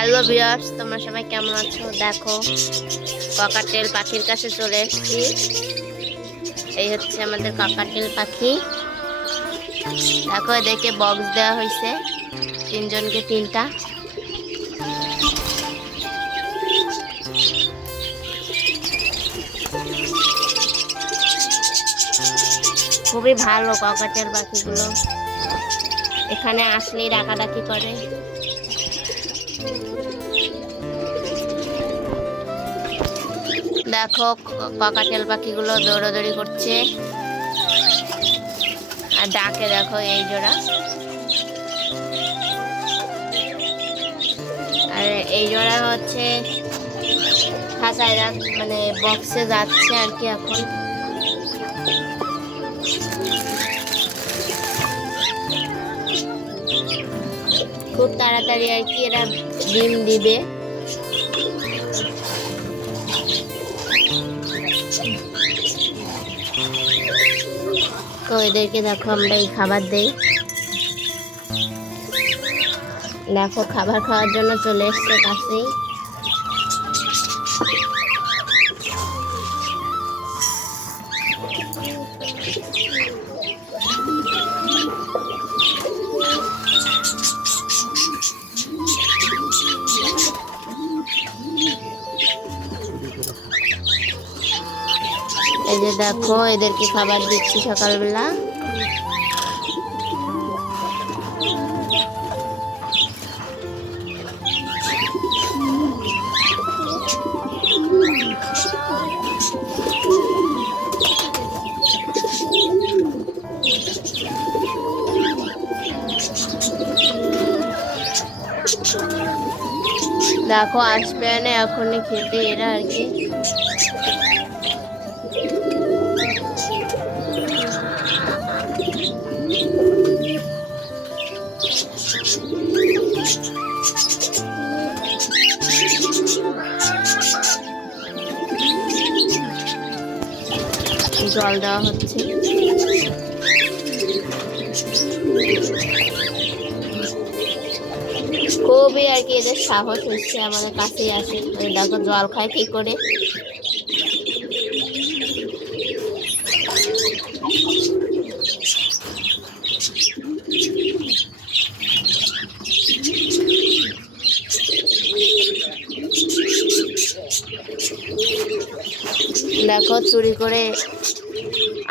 Hello viewers, তোমরা সবাই কেমন আছো? দেখো, ককাটেল পাখির কাছে চলে এসেছি। এই হচ্ছে আমাদের ককাটেল পাখি। দেখো, এদেরকে বক্স দেওয়া হয়েছে, তিনজনকে তিনটা। খুবই ভালো ককাটেল পাখিগুলো, এখানে আসলেই ডাকাডাকি করে। দেখো, ককাটেল পাখিগুলো দৌড়াদৌড়ি করছে আর ডাকে। দেখো, এই জোড়া আর এই জোড়া হচ্ছে খাঁচায় মানে বক্সে যাচ্ছে আর কি। এখন খুব তাড়াতাড়ি আর কি এরা ডিম দিবে। তো এদেরকে দেখো আমরা এই খাবার দেই। দেখো, খাবার খাওয়ার জন্য চলে এসছে কাছেই। এই যে দেখো, এদেরকে খাবার দিচ্ছি সকালবেলা। দেখো, আসবে না এখনই খেতে এরা আর কি। জল দেওয়া হচ্ছে। খুবই আর কি এদের সাহস হচ্ছে, আমাদের কাছেই আসে। দেখো, জল খায় কি করে। দেখো, চুরি করে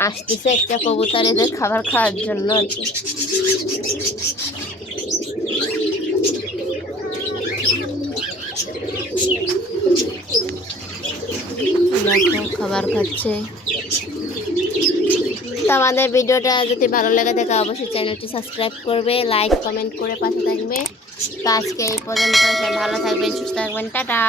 আসতেছে একটা কবুতর এদের খাবার খাওয়ার জন্য আর কি। দেখো, খাবার খাচ্ছে। তো আমাদের ভিডিওটা যদি ভালো লাগে থাকে অবশ্যই চ্যানেলটি সাবস্ক্রাইব করবে, লাইক কমেন্ট করে পাশে থাকবে। তো আজকে এই পর্যন্ত, ভালো থাকবেন, সুস্থ থাকবেন, টাটা।